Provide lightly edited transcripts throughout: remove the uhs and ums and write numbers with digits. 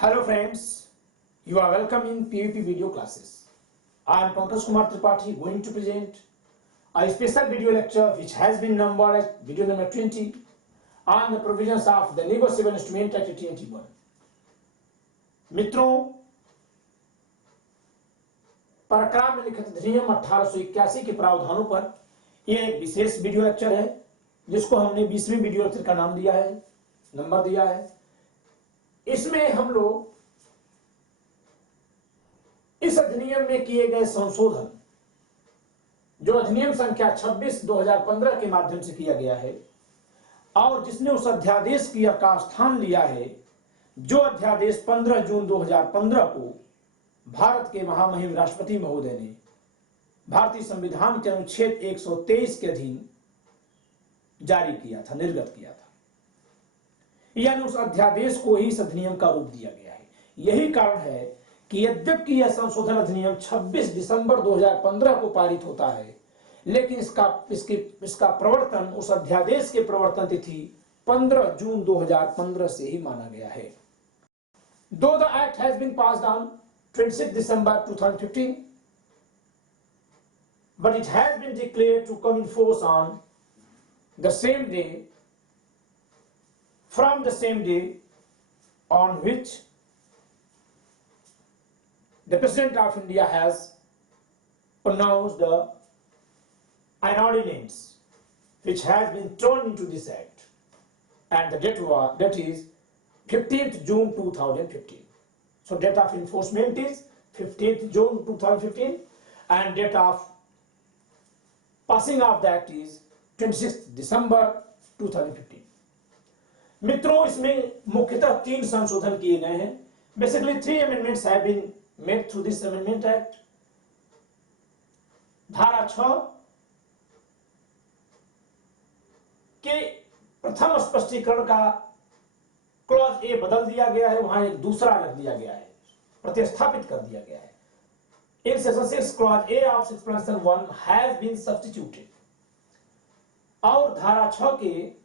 Hello friends, you are welcome in PVP video classes. I am Pankaj Kumar Tripathi going to present a special video lecture which has been numbered as video number 20 on the provisions of the Negotiable Instrument Act 1881. मित्रों, परक्राम में लिखित अधिनियम 1881 के प्रावधानों पर यह एक विशेष वीडियो लेक्चर है जिसको हमने 20वीं वीडियो लेक्चर का नाम दिया है, नंबर दिया है। इसमें हम लोग इस अधिनियम में किए गए संशोधन जो अधिनियम संख्या 26/2015 के माध्यम से किया गया है और जिसने उस अध्यादेश का स्थान लिया है जो अध्यादेश 15 जून 2015 को भारत के महामहिम राष्ट्रपति महोदय ने भारतीय संविधान के अनुच्छेद 123 के अधीन जारी किया था, निर्गत किया था। यानी उस अध्यादेश को ही इस अधिनियम का रूप दिया गया है। यही कारण है कि यद्यपि यह संशोधन अधिनियम 26 दिसंबर 2015 को पारित होता है, लेकिन इसका प्रवर्तन, उस अध्यादेश के प्रवर्तन तिथि 15 जून 2015 से ही माना गया है। Though the act has been passed on 26 December 2015, but it has been declared to come in force on the same day, from the same day on which the President of India has pronounced an ordinance which has been turned into this act, and the date is 15th June 2015. So date of enforcement is 15th June 2015 and date of passing of the act is 26th December 2015. मित्रों, इसमें मुख्यतः 3 संशोधन किए गए हैं। Basically 3 amendments have been made through this amendment act. धारा 6 के प्रथम स्पष्टीकरण का क्लॉज ए बदल दिया गया है, वहां एक दूसरा रख दिया गया है, प्रतिस्थापित कर दिया गया है। In section 6 clause A of explanation 1 has been substituted. और धारा 6 के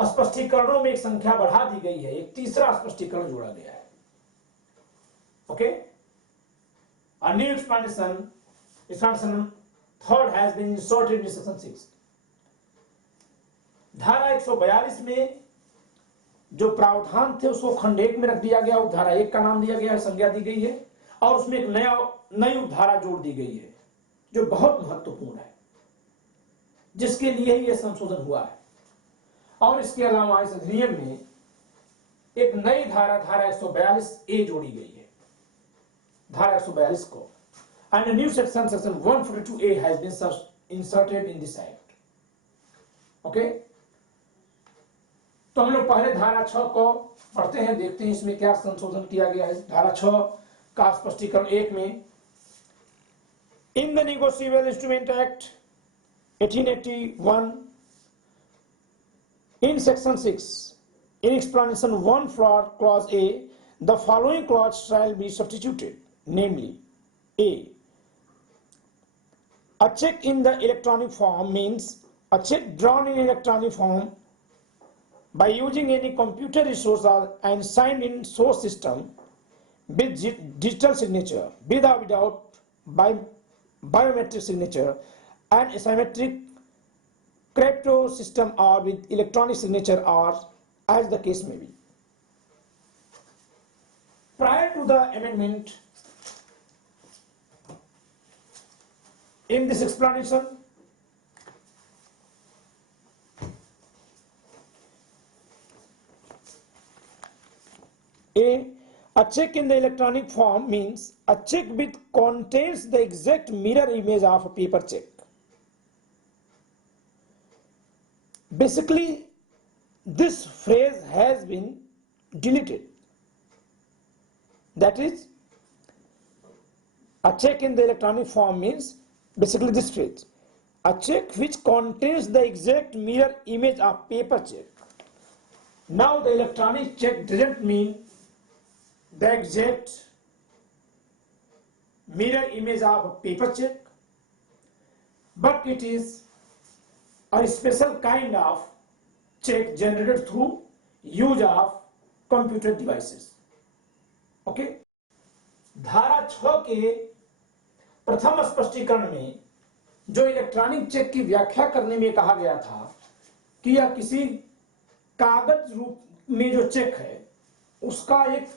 स्पष्टीकरणों में एक संख्या बढ़ा दी गई है, एक तीसरा स्पष्टीकरण जोड़ा गया है। Okay, a new explanation third has been inserted in section 6. धारा 142 में जो प्रावधान थे उसको खंड 1 में रख दिया गया, धारा 1 का नाम दिया गया है, संज्ञा दी गई है और उसमें एक नई धारा जोड़ दी गई है जो बहुत महत्वपूर्ण है, जिसके लिए ही यह संशोधन हुआ है। और इसके अलावा इस अधिनियम में एक नई धारा 142 ए जोड़ी गई है, धारा 142 को, and a new section 142A has been inserted in this act. Okay, तो हम लोग पहले धारा 6 को पढ़ते हैं, देखते हैं इसमें क्या संशोधन किया गया है। धारा 6 का स्पष्टीकरण 1 में, in the negotiable instrument act 1881 in section 6 in explanation 1 for clause A, the following clause shall be substituted, namely A, a check in the electronic form means a check drawn in electronic form by using any computer resource and signed in source system with digital signature, with or without biometric signature and asymmetric crypto system or with electronic signature or as the case may be. Prior to the amendment, in this explanation, a check in the electronic form means a check which contains the exact mirror image of a paper check. Basically, this phrase has been deleted. That is, a check in the electronic form means basically this phrase, a check which contains the exact mirror image of paper check. Now the electronic check doesn't mean the exact mirror image of a paper check, but it is a special kind of check generated through use of computer devices. Okay, धारा 6 के प्रथम स्पष्टीकरण में जो electronic check की व्याख्या करने में कहा गया था कि यह किसी कागज रूप में जो चेक है उसका एक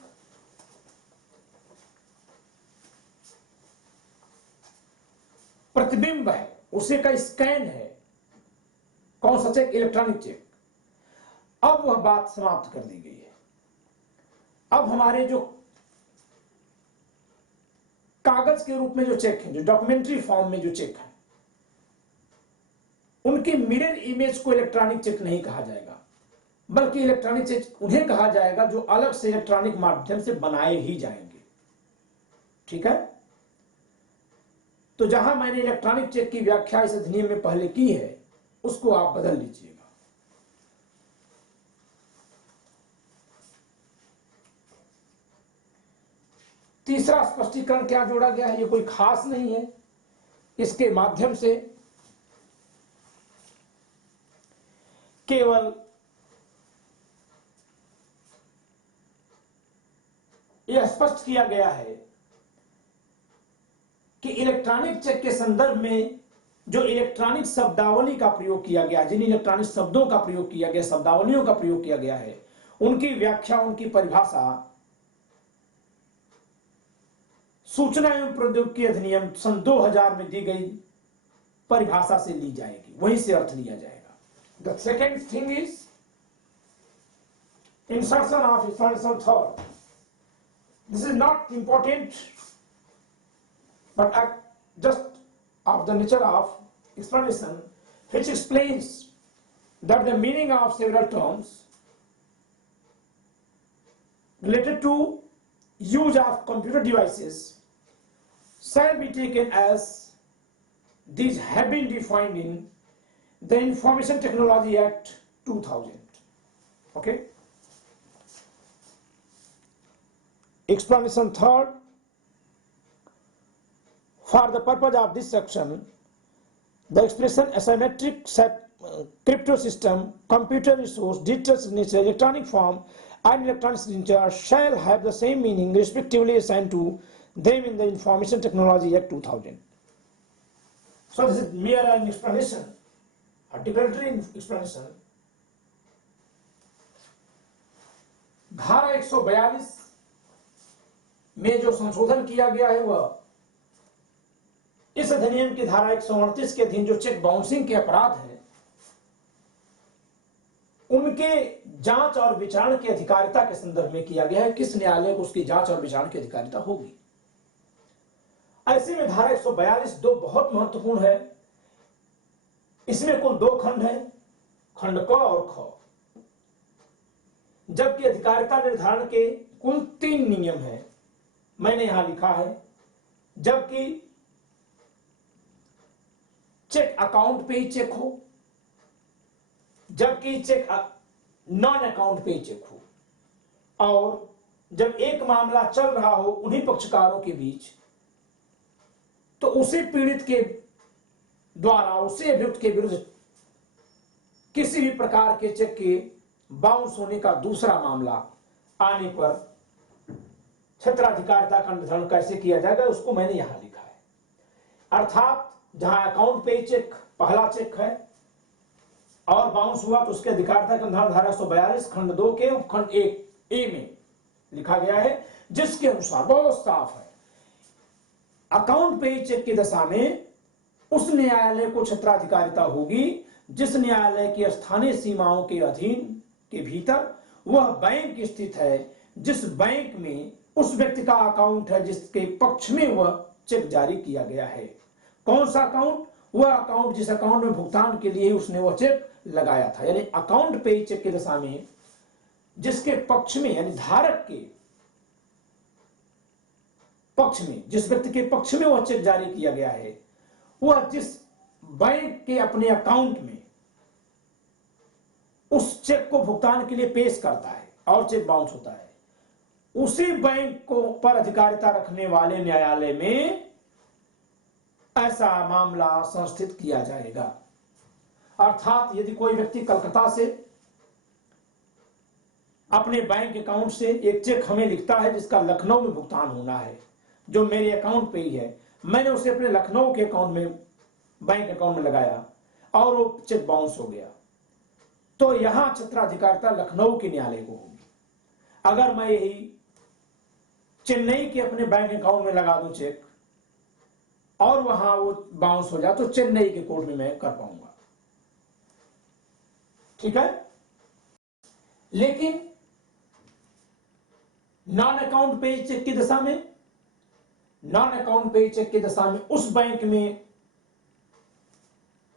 प्रतिबिंब है, उसे का स्कैन है। कौन सा चेक? Electronic check. अब वह बात समाप्त कर दी गई है। अब हमारे जो कागज के रूप में जो चेक है, जो डॉक्यूमेंट्री फॉर्म में जो चेक है, उनके मिरर इमेज को इलेक्ट्रॉनिक चेक नहीं कहा जाएगा, बल्कि इलेक्ट्रॉनिक चेक उन्हें कहा जाएगा जो अलग से इलेक्ट्रॉनिक माध्यम से बनाए ही जाएंगे। ठीक है, तो जहां मैंने इलेक्ट्रॉनिक चेक की व्याख्या इस अधिनियम में पहले की है उसको आप बदल लीजिएगा। तीसरा स्पष्टीकरण क्या जोड़ा गया है? ये कोई खास नहीं है, इसके माध्यम से केवल यह स्पष्ट किया गया है कि इलेक्ट्रॉनिक चेक के संदर्भ में जो इलेक्ट्रॉनिक शब्दावली का प्रयोग किया गया, जिन इलेक्ट्रॉनिक शब्दों का प्रयोग किया गया, शब्दावलियों का प्रयोग किया गया है, उनकी व्याख्या, उनकी परिभाषा सूचना एवं प्रौद्योगिकी अधिनियम सन 2000 में दी गई परिभाषा से ली जाएगी, वहीं से अर्थ लिया जाएगा। The second thing is insertion of explanation thought. This is not important, but just of the nature of explanation, which explains that the meaning of several terms related to use of computer devices shall be taken as these have been defined in the Information Technology Act 2000. Okay. Explanation third. For the purpose of this section, the expression asymmetric crypto system, computer resource, digital signature, electronic form, and electronic signature shall have the same meaning respectively assigned to them in the Information Technology Act 2000. So this is mere an explanation, a declaratory explanation. धारा 142 में जो संशोधन किया गया है वह इस अधिनियम की धारा 138 के अधीन जो चेक बाउंसिंग के अपराध है उनके जांच और विचारण की अधिकारिता के संदर्भ में किया गया है। किस न्यायालय को उसकी जांच और विचारण की अधिकारिता होगी। ऐसे में धारा 142 दो बहुत महत्वपूर्ण है। इसमें कुल 2 खंड है, खंड क और ख, जबकि अधिकारिता निर्धारण के कुल 3 नियम है। मैंने यहां लिखा है, जबकि चेक अकाउंट पे ही चेक हो, जबकि चेक नॉन अकाउंट पे ही चेक हो, और जब एक मामला चल रहा हो उन्हीं पक्षकारों के बीच, तो उसी पीड़ित के द्वारा उसी अभियुक्त के विरुद्ध किसी भी प्रकार के चेक के बाउंस होने का दूसरा मामला आने पर क्षेत्राधिकारिता का निर्धारण कैसे किया जाएगा उसको मैंने यहां लिखा है। अर्थात जहां अकाउंट पे चेक पहला चेक है और बाउंस हुआ तो उसके अधिकारिता का निर्धारण धारा 142 खंड 2 के उपखंड 1 ए में लिखा गया है, जिसके अनुसार बहुत साफ है, अकाउंट पे चेक की दशा में उस न्यायालय को क्षेत्राधिकारिता होगी जिस न्यायालय की स्थानीय सीमाओं के अधीन के भीतर वह बैंक स्थित है, जिस बैंक में उस व्यक्ति का अकाउंट है जिसके पक्ष में वह चेक जारी किया गया है। कौन सा अकाउंट? वह अकाउंट जिस अकाउंट में भुगतान के लिए उसने वह चेक लगाया था। यानी अकाउंट पे चेक की दशा में जिसके पक्ष में, यानी धारक के पक्ष में, जिस व्यक्ति के पक्ष में वह चेक जारी किया गया है, वह जिस बैंक के अपने अकाउंट में उस चेक को भुगतान के लिए पेश करता है और चेक बाउंस होता है, उसी बैंक को पर अधिकारिता रखने वाले न्यायालय में ऐसा मामला संस्थित किया जाएगा। अर्थात यदि कोई व्यक्ति कलकत्ता से अपने बैंक अकाउंट से एक चेक हमें लिखता है जिसका लखनऊ में भुगतान होना है, जो मेरे अकाउंट पे ही है, मैंने उसे अपने लखनऊ के अकाउंट में, बैंक अकाउंट में लगाया और वो चेक बाउंस हो गया, तो यहां क्षेत्राधिकारिता लखनऊ के न्यायालय को होगी। अगर मैं यही चेन्नई के अपने बैंक अकाउंट में लगा दूं चेक और वहां वो बाउंस हो जाए तो चेन्नई के कोर्ट में मैं कर पाऊंगा, ठीक है। लेकिन नॉन अकाउंट पे चेक की दशा में, नॉन अकाउंट पे चेक की दशा में उस बैंक में,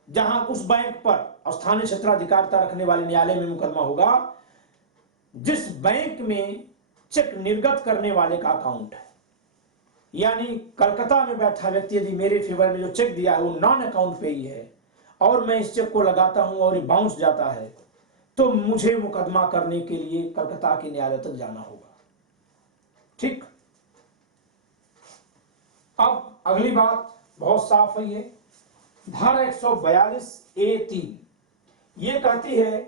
जहां उस बैंक पर स्थानीय क्षेत्राधिकारिता रखने वाले न्यायालय में मुकदमा होगा जिस बैंक में चेक निर्गत करने वाले का अकाउंट है। यानी कलकत्ता में बैठा व्यक्ति यदि मेरे फेवर में जो चेक दिया है वो नॉन अकाउंट पे ही है और मैं इस चेक को लगाता हूं और ये बाउंस जाता है, तो मुझे मुकदमा करने के लिए कलकत्ता के न्यायालय तक जाना होगा, ठीक। अब अगली बात बहुत साफ है, ये धारा 142A(3) ये कहती है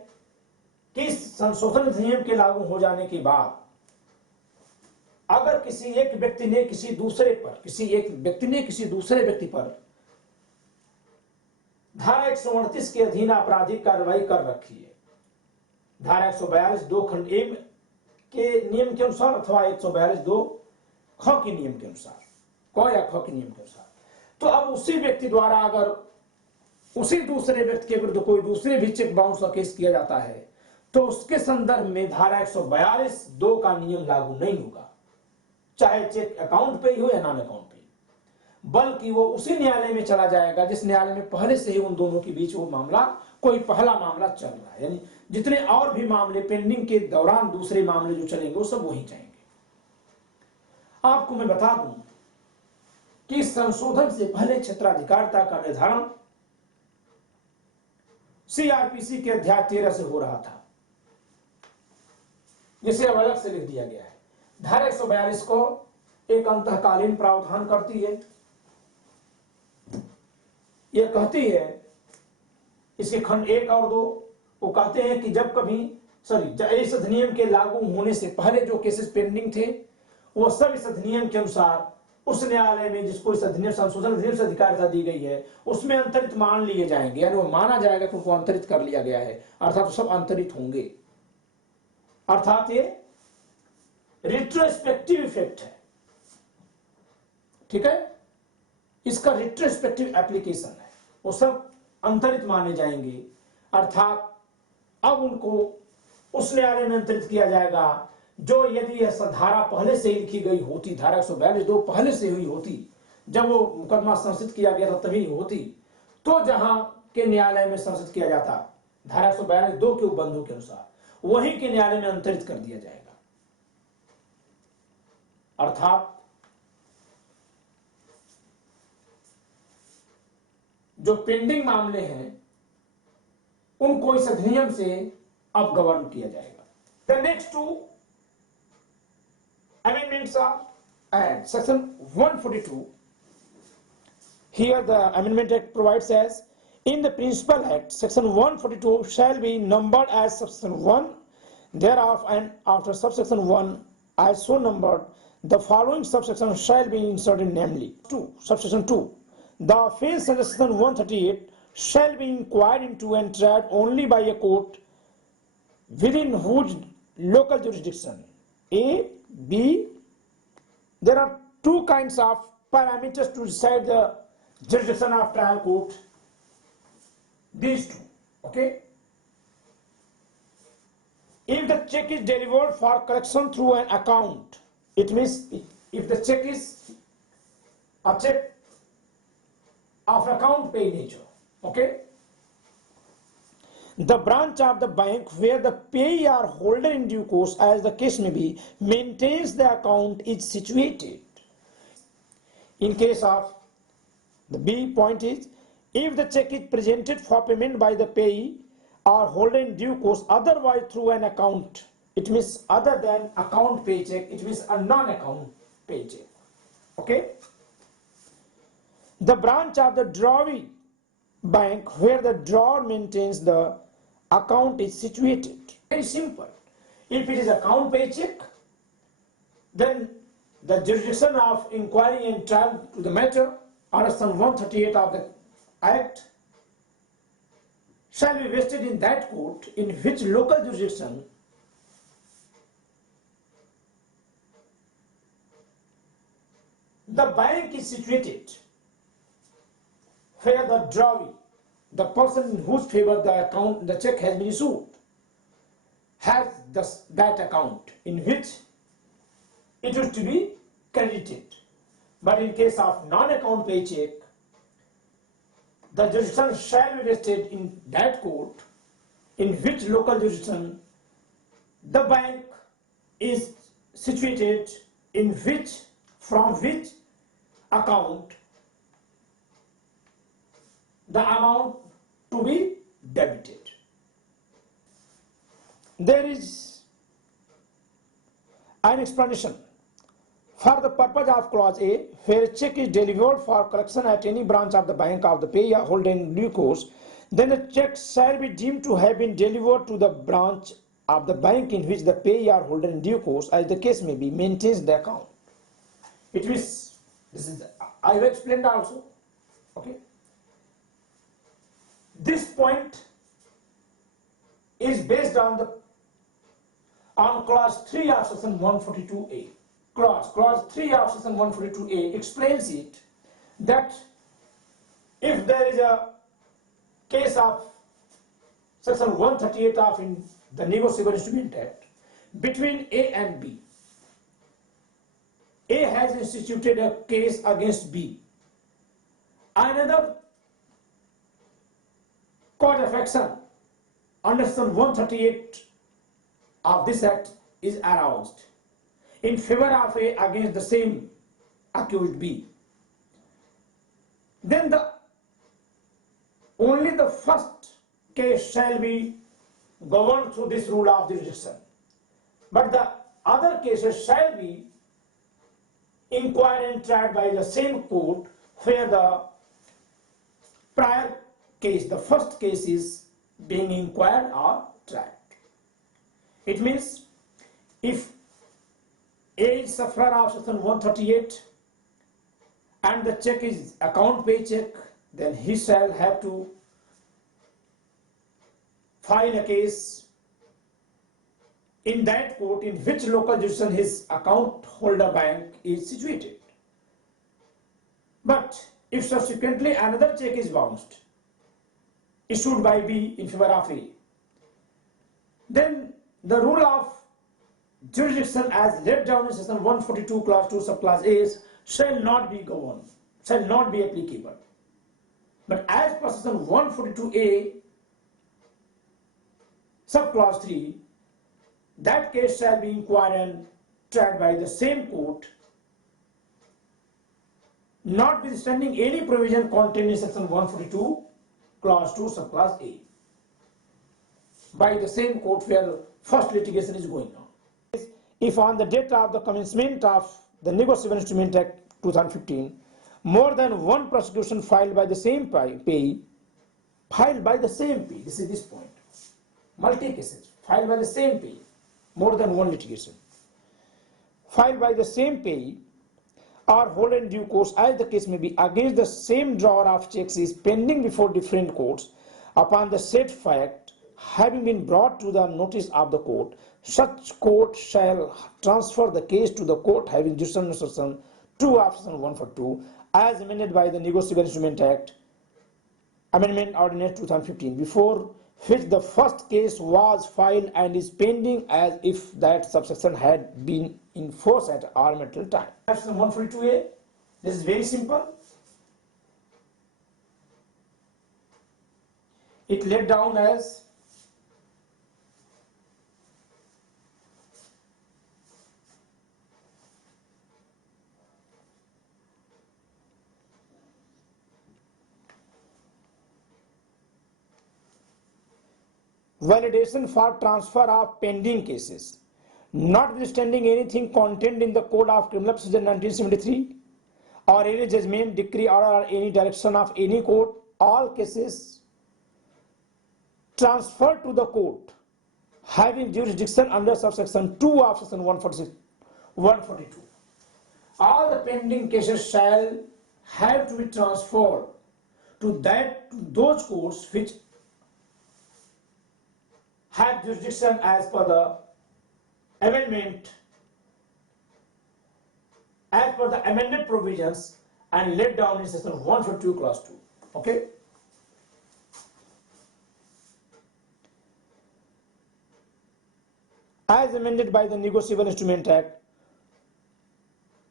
कि संशोधन अधिनियम के लागू हो जाने के बाद अगर किसी एक व्यक्ति ने किसी दूसरे व्यक्ति पर धारा 138 के अधीन आपराधिक कार्रवाई कर रखी है, धारा 142(2) खंड ए के नियम के अनुसार अथवा 142(2) ख के नियम के अनुसार, क या ख के नियम के अनुसार, तो अब उसी व्यक्ति द्वारा अगर उसी दूसरे व्यक्ति के विरुद्ध कोई दूसरे भी चेक बाउंस का केस किया जाता है तो उसके संदर्भ में धारा 142(2) का नियम लागू नहीं होगा, चाहे चेक अकाउंट पे ही हो या नॉन अकाउंट पे, बल्कि वो उसी न्यायालय में चला जाएगा जिस न्यायालय में पहले से ही उन दोनों के बीच वो मामला, कोई पहला मामला चल रहा है। यानी जितने और भी मामले पेंडिंग के दौरान दूसरे मामले जो चलेंगे वो सब वहीं जाएंगे। आपको मैं बता दूं कि संशोधन से पहले क्षेत्राधिकारिता का निर्धारण सीआरपीसी के अध्याय 13 से हो रहा था, जिसे अब अलग से लिख दिया गया है। धारा 142 को एक अंतःकालीन प्रावधान करती है, यह कहती है, इसके खंड 1 और 2 वो कहते हैं कि जब कभी इस अधिनियम के लागू होने से पहले जो केसेस पेंडिंग थे वो सब इस अधिनियम के अनुसार उस न्यायालय में जिसको इस अधिनियम संशोधन अधिनियम से अधिकारिता दी गई है उसमें अंतरित मान लिए जाएंगे, यानी वो माना जाएगा कि उनको अंतरित कर लिया गया है, अर्थात सब अंतरित होंगे। अर्थात ये रिट्रोस्पेक्टिव इफेक्ट है, ठीक है, इसका रिट्रोस्पेक्टिव एप्लीकेशन है, वो सब अंतरित माने जाएंगे, अर्थात अब उनको उस न्यायालय में अंतरित किया जाएगा जो यदि यह धारा पहले से ही लिखी गई होती, धारा 142(2) पहले से हुई होती, जब वो मुकदमा संशोधित किया गया था तभी होती, तो जहां के न्यायालय में संशोधित किया जाता धारा 142(2) के उपबंधों के अनुसार वहीं के न्यायालय में अंतरित कर दिया जाएगा। अर्थात जो पेंडिंग मामले हैं उनको इस अधिनियम से अब गवर्न किया जाएगा। The next two amendments are and section 142. Here the Amendment Act provides as in the Principal Act section 142 shall be numbered as subsection 1 thereof, and after subsection 1 as so numbered the following subsection shall be inserted, namely 2 subsection 2 the offence under section 138 shall be inquired into and tried only by a court within whose local jurisdiction A, B. There are two kinds of parameters to decide the jurisdiction of trial court. These two, okay. If the check is delivered for collection through an account, it means if the check is a check of account pay nature, okay. The branch of the bank where the payee or holder in due course, as the case may be, maintains the account is situated. In case of the B point is, if the check is presented for payment by the payee or holder in due course, otherwise through an account, it means other than account paycheck, it means a non-account paycheck. Okay. The branch of the drawee bank where the drawer maintains the account is situated. Very simple. If it is account paycheck, then the jurisdiction of inquiry and trial to the matter under Section 138 of the Act shall be vested in that court in which local jurisdiction the bank is situated, where the drawee, the person in whose favor the check has been issued, has that account in which it is to be credited. But in case of non-account paycheck, the jurisdiction shall be vested in that court in which local jurisdiction the bank is situated, from which account the amount to be debited. There is an explanation. For the purpose of clause A, where a check is delivered for collection at any branch of the bank of the payer holder in due course, then the check shall be deemed to have been delivered to the branch of the bank in which the payer holder in due course, as the case may be, maintains the account. It means, I have explained also. Okay. This point is based on clause 3 of section 142A. Clause 3 of section 142A explains it that if there is a case of section 138 of the Negotiable Instrument Act between A and B, A has instituted a case against B. Another cause of action under section 138 of this act is aroused in favor of A against the same accused B. Then only the first case shall be governed through this rule of jurisdiction, but the other cases shall be inquired and tried by the same court where the prior case, the first case, is being inquired or tried. It means if A is sufferer of section 138 and the check is account paycheck, then he shall have to file a case in that court in which local jurisdiction his account holder bank is situated. But if subsequently another check is bounced, issued by B in favor of A, then the rule of jurisdiction as laid down in section 142 clause 2 subclause A shall not be governed, shall not be applicable. But as per section 142A subclause 3, that case shall be inquired and tried by the same court, notwithstanding any provision contained in section 142 clause 2 subclause A, by the same court where the first litigation is going on. If on the date of the commencement of the Negotiable Instrument Act 2015, more than one prosecution filed by the same payee, this is this point, multi cases filed by the same payee, more than one litigation, filed by the same payee or holder in due course as the case may be against the same drawer of checks is pending before different courts, upon the said fact having been brought to the notice of the court, such court shall transfer the case to the court having jurisdiction under section 2 of section 142 as amended by the Negotiable Instrument Act Amendment Ordinance 2015, before which the first case was filed and is pending as if that subsection had been in force at arbitrary time. Section 142A, this is very simple. It laid down as validation for transfer of pending cases, notwithstanding anything contained in the Code of Criminal Procedure 1973 or any judgment, decree, order or any direction of any court, all cases transferred to the court having jurisdiction under subsection 2 of section 142. All the pending cases shall have to be transferred to those courts which have jurisdiction as per the amended provisions and laid down in section 152 clause 2. Okay. As amended by the Negotiable Instrument Act,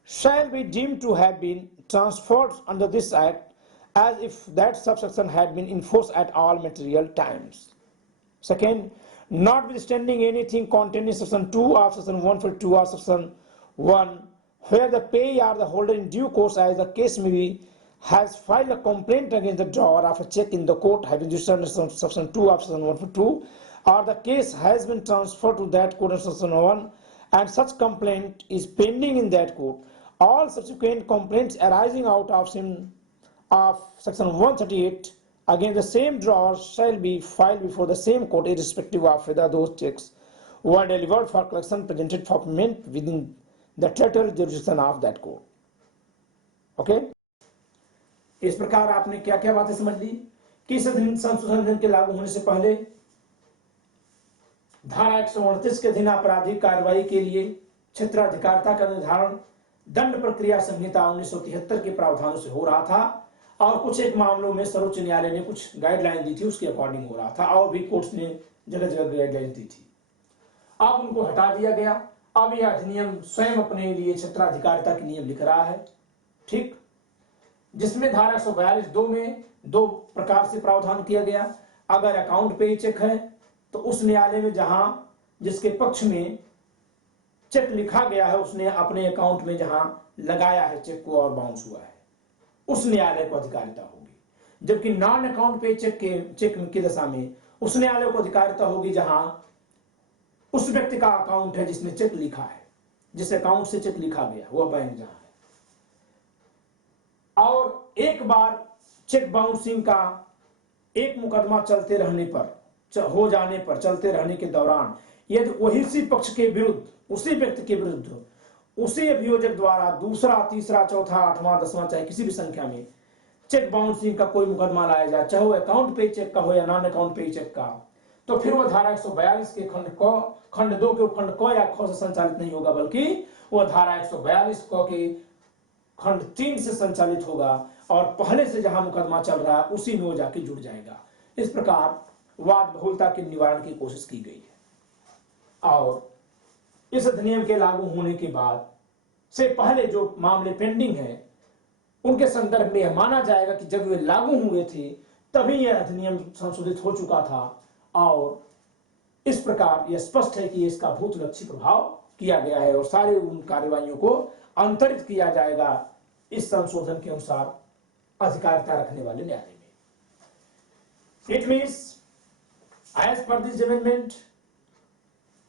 shall be deemed to have been transferred under this Act as if that subsection had been in force at all material times. Second, notwithstanding anything contained in section 2 of section 142 or section 1, where the payee or the holder in due course as the case may be has filed a complaint against the drawer of a check in the court having jurisdiction under section 2 of section 142, or the case has been transferred to that court under section 1 and such complaint is pending in that court, all subsequent complaints arising out of section 138 against the same drawer shall be filed before the same court irrespective of whether those checks were delivered for collection, presented for payment within the territorial jurisdiction of that court. Okay? इस प्रकार आपने क्या क्या बातें समझ ली कि संशोधन के लागू होने से पहले धारा 129 के अधीन आपराधिक कार्रवाई के लिए क्षेत्राधिकारिता का निर्धारण दंड प्रक्रिया संहिता 1973 के प्रावधानों से हो रहा था और कुछ एक मामलों में सर्वोच्च न्यायालय ने कुछ गाइडलाइन दी थी, उसके अकॉर्डिंग हो रहा था और भी कोर्ट्स ने जगह जगह गाइडलाइन दी थी। अब उनको हटा दिया गया। अब यह अधिनियम स्वयं अपने लिए क्षेत्राधिकारिता के नियम लिख रहा है, ठीक, जिसमें धारा 142(2) में दो प्रकार से प्रावधान किया गया। अगर अकाउंट पे चेक है तो उस न्यायालय में जहां जिसके पक्ष में चेक लिखा गया है उसने अपने अकाउंट में जहां लगाया है चेक को और बाउंस हुआ है उस न्यायालय को अधिकारिता होगी, जबकि नॉन अकाउंट पे चेक की दशा में उस न्यायालय को अधिकारिता होगी जहां उस व्यक्ति का अकाउंट है जिसने चेक लिखा है, जिस अकाउंट से चेक लिखा गया वह बैंक जहां है। और एक बार चेक बाउंसिंग का एक मुकदमा चलते रहने पर चलते रहने के दौरान यदि वही पक्ष के विरुद्ध उसी व्यक्ति के विरुद्ध उसी अभियोजक द्वारा दूसरा, तीसरा, चौथा, आठवां, 10वां चाहे किसी भी संख्या में चेक बाउंसिंग का कोई मुकदमा लाया जाए, चाहे वो अकाउंट पे चेक का हो या नॉन अकाउंट पे चेक का, तो फिर वो धारा 142 के खंड 2 के खंड क या ख से संचालित नहीं होगा, बल्कि वो धारा 142 क के खंड 3 से संचालित होगा और पहले से जहां मुकदमा चल रहा है उसी में वो जाके जुड़ जाएगा। इस प्रकार वाद बहुलता के निवारण की कोशिश की गई है। और इस अधिनियम के लागू होने के बाद से पहले जो मामले पेंडिंग हैं उनके संदर्भ में यह माना जाएगा कि जब वे लागू हुए थे तभी यह अधिनियम संशोधित हो चुका था और इस प्रकार यह स्पष्ट है कि इसका भूतलक्षी प्रभाव किया गया है और सारे उन कार्यवाहियों को अंतरित किया जाएगा इस संशोधन के अनुसार अधिकारिता रखने वाले न्यायालय में। It means as per this amendment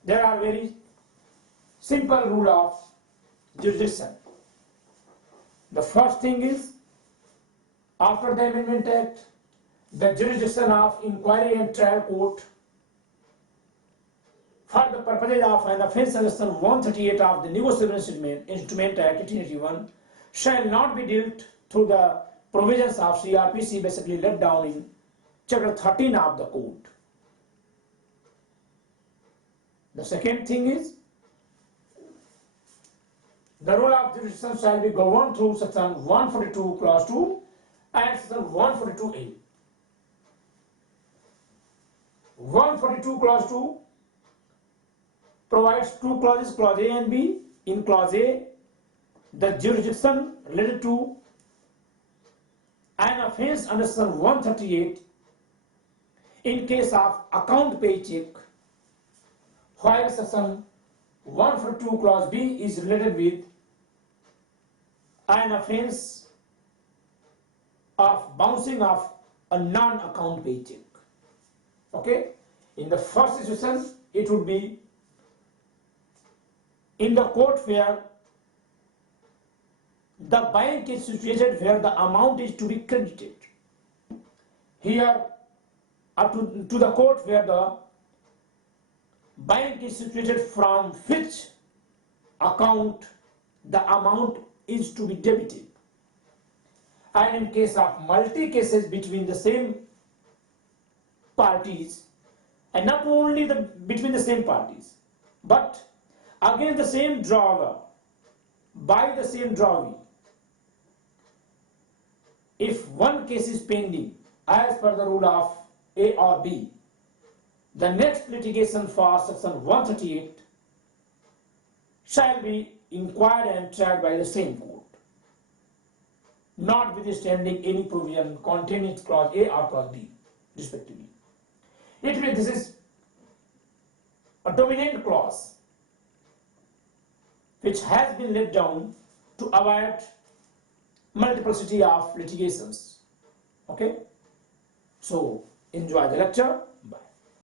there are very simple rule of jurisdiction. The first thing is, after the Amendment Act, the jurisdiction of inquiry and trial court for the purposes of an offence under section 138 of the Negotiable Instrument Act 1881 shall not be dealt through the provisions of CRPC basically laid down in chapter 13 of the code. The second thing is, the rule of jurisdiction shall be governed through section 142 clause 2 and section 142A. 142 clause 2 provides two clauses, clause A and B. In clause A, the jurisdiction related to an offence under section 138 in case of account pay check, while section 142 clause B is related with an offence of bouncing of a non-account pay check. Okay? In the first situation, it would be in the court where the bank is situated where the amount is to be credited. Here, up to the court where the bank is situated from which account the amount is to be debited. And in case of multi cases between the same parties, and not only between the same parties, but against the same drawer, by the same drawee, if one case is pending as per the rule of A or B, the next litigation for section 138 shall be inquired and tried by the same court, notwithstanding any provision contained in clause A or clause B, respectively. It means this is a dominant clause which has been laid down to avoid multiplicity of litigations. Okay, so enjoy the lecture.